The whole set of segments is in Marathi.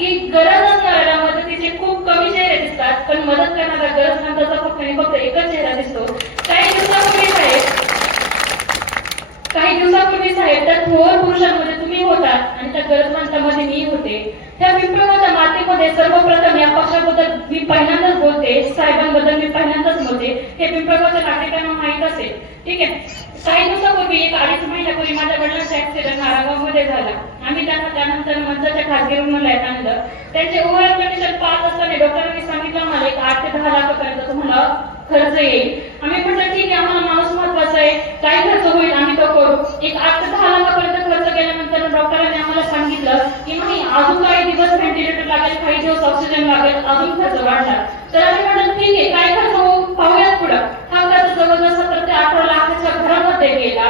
की गरज असणाऱ्याला मदतीचे खूप कमी चेहरे दिसतात पण मदत करणारा गरज नंतरचा फक्त आणि फक्त एकच चेहरा दिसतो. काही दिवसापूर्वी साहेब काही दिवसापूर्वी साहेब त्या थोर पुरुषांमध्ये तुम्ही होतात आणि त्या गरजवंतामध्ये मी होते. त्या पिंपळाच्या मातेमध्ये सर्वप्रथम या पक्षाबद्दल मी पहिल्यांदाच बोलते. साहेबांबद्दल मी पहिल्यांदाच बोलते. हे पिंपळगावच्या नागरिकांना माहीत असेल. ठीक आहे? काही दिवसा दिवसापूर्वी एक अडीच महिन्यापूर्वी माझ्या वडिलांचा ऍक्सिडेंट नारागावमध्ये झाला. आम्ही त्यांना त्यानंतर मंचाच्या खासगी रुग्णालयात आणलं. त्यांचे ओव्हरऑल कंडिशन पाहत असताना डॉक्टरांनी सांगितलं मला एक आठ ते दहा लाखापर्यंत तुम्हाला खर्च येईल. आम्ही म्हटलं ठीक आहे आम्हाला माणूस महत्त्वाचा आहे. काय खर्च होईल आम्ही तो करू. एक आठ ते दहा लाखापर्यंत खर्च केल्यानंतर डॉक्टरांनी आम्हाला सांगितलं की नाही अजून काही दिवस व्हेंटिलेटर लागेल काही दिवस ऑक्सिजन लागेल अजून खर्च वाढणार. तर आम्ही म्हटलं ठीक आहे काय खर्च होऊ पाहूयात पुढं हा खर्च जवळजवळ सतरा ते अठरा लाखाच्या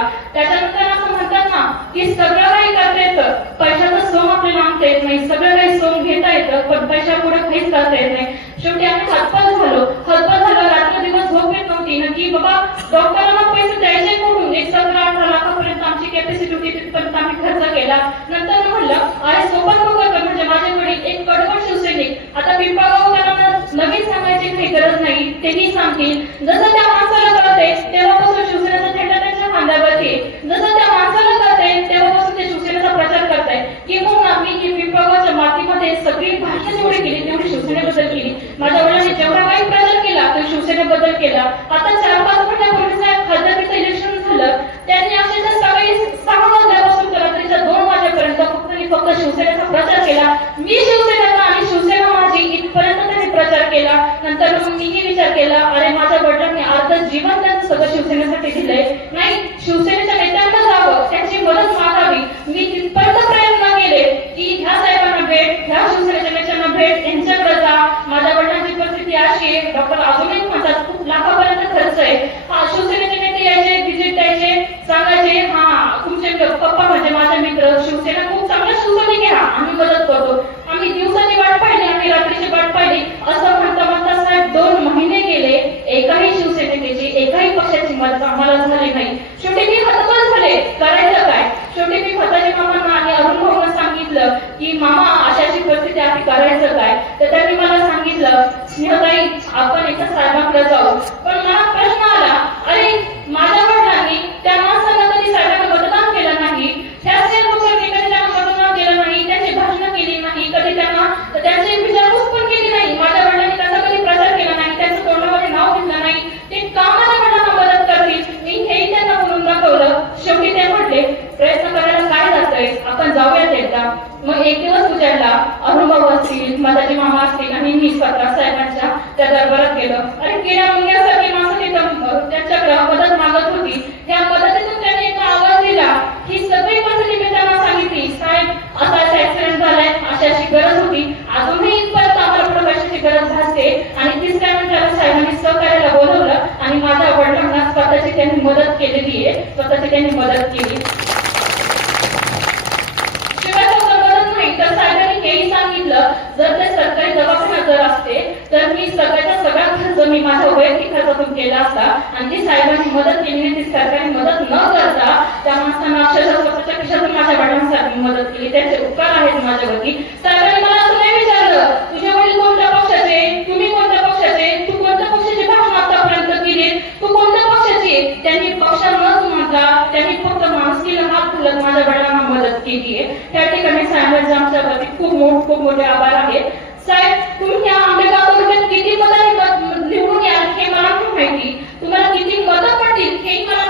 केला त्याच्यानंतर असं म्हणतात ना की सगळं काही करता येतं. पैशाचं सोम आपल्याला आणता येत नाही सगळं काही सोम घेता येतं पण पैशा पुढे काहीच करता येत नाही. शेवटी आम्ही हातपात झालो. हातपात झालो रात्र दिवस झोप येत नव्हती. ना की बाबा डॉक्टरांना पैसे द्यायचे कुठून एक सतरा अठरा लाखापर्यंत आमची कॅपॅसिटी होती तिथपर्यंत आम्ही खर्च केला. नंतर म्हणलं अरे सोबत बघत म्हणजे माझे वडील एक कडवट शिवसैनिक. आता पिंपळगावकरांना नवीन सांगायची काही गरज नाही. तेही सांगतील. जसं त्या माणसाला कळते तेव्हापासून शिवसेनेचा झेंडा त्यांच्या खांद्यावरती आहे. जसं त्या माणसाला कळते तेव्हापासून ते शिवसेनेचा प्रचार करताय की मग आम्ही ही पिंपळगावच्या मातीमध्ये सगळी भाषण जेवढी केली तेवढी केली. माझ्या वडिलांनी जेवढा वाईट प्रचार केला तो शिवसेनेबद्दल केला. आता चार पाच महिन्यापूर्वी साहेब खासदारकीचं इलेक्शन झालं. त्यांनी अक्षरशः सकाळी सहा वाजल्यापासून तर रात्रीच्या दोन वाजेपर्यंत फक्त आणि फक्त शिवसेनेचा प्रचार केला. मी शिवसेनेचा आणि शिवसेना माझी इथपर्यंत त्यांनी प्रचार केला. नंतर मग मीही विचार केला. अरे माझ्या वडिलांनी अर्ध जीवन त्यांचं सगळं शिवसेनेसाठी दिलंय. नाही शिवसेनेच्या नेत्यांना जावं त्यांची मदत मागावी मी तिथपर्यंत प्रयत्न केले की ह्या साहेबांना भेट ह्या शिवसेनेच्या नेत्यांना भेट यांच्याकडे जा माझ्या वडिलांची परिस्थिती डॉक्टर अजूनही म्हणतात खूप लाखापर्यंत खर्च आहे. हा शिवसेनेचे नेते यायचे व्हिजिट द्यायचे सांगायचे हा तुमचे पप्पा म्हणजे माझे मित्र शिवसेना खूप चांगला शिवसैनिक आहे. हा आम्ही मदत करतो. आम्ही दिवसाची वाट पाहिली आम्ही रात्रीची वाट पाहिली. असं म्हणता म्हणता साहेब दोन महिने गेले एकाही शिवसेनेची एकाही पक्षाची मदत आम्हाला झाली नाही. शेवटी मी हतबल झाले. करायचं काय? शेवटी मी फताजी मामांना आणि अरुण भाऊंना सांगितलं की मामा अशाची परिस्थिती आम्ही करायचं काय? तर त्यांनी मला सांगितलं स्नेहताई आपण एका साहेबांकडे जाऊ. पण मला प्रश्न आला अरे माझ्या वडिलांनी त्या माणसाला कधी साहेबांना मतदान केलं नाही त्या सेवकांनी कधी त्यांना मतदान केलं नाही त्यांची भाषण केली नाही कधी त्यांना त्यांची विचारपूस पण केली नाही माझ्या वडिलांनी त्याचा कधी प्रचार केला नाही त्यांचं तोंडामध्ये नाव घेतलं नाही ते का माझ्या वडिलांना मदत करतील. मी हेही त्यांना बोलून दाखवलं. शेवटी ते म्हटले प्रयत्न करायला काय आपण जाऊयात एकदा. मग एक दिवस उजाडला अनुभव असतील माझ्याचे मामा असतील आणि मी स्वतः साहेबांच्या त्या दरबारात गेलो. आणि केल्या मुंग्यासाठी माणसं तिथं त्यांच्याकडे मदत मागत होती. त्या मदतीतून त्यांनी एक आवाज दिला. ही सगळी माणसं मी त्यांना सांगितली साहेब असा असा ऍक्सिडेंट झालाय अशी अशी गरज होती. अजूनही इथपर्यंत आम्हाला पुढे पैशाची गरज भासते. आणि तिसऱ्या मिनिटाला साहेबांनी सहकार्याला बोलवलं आणि माझ्या वडिलांना स्वतःची त्यांनी मदत केलेली आहे. स्वतःची त्यांनी मदत केली शिवाय फक्त मदत नाही तर साहेबांनी हेही सांगितलं जर ते सरकारी दवाखाना जर असते तर मी सगळ्याच्या सगळा खर्च मी माझ्या वैयक्तिक खर्चातून केला असता आणि ती साहेबांनी मदत केली ती सरकारी मदत न करता त्या माणसांना अक्षरशः स्वतःच्या खिशातून माझ्या वडिलांसाठी मदत केली. त्याचे उपकार आहेत माझ्यावरती. साहेबांनी मला असं नाही विचारलं तुझे वडील कोणत्या पक्षाचे? तुम्ही कोणत्या पक्षाचे? तू कोणत्या पक्षाची भाषण आतापर्यंत केली? तू कोणत्या पक्षाची? त्यांनी पक्ष न म्हणता त्यांनी फक्त माणुसकीला हात घालत माझ्या वडिलांना मदत केली आहे. त्या ठिकाणी साहेबांचे आमच्यावरती खूप मोठ खूप मोठे आभार आहेत. साहेब तुम्ही या आंबेगाव तालुक्यात किती पदाधिकारी तुम्ही आमचे मला पण माहिती तुम्हाला किती मदत पडतील हे मला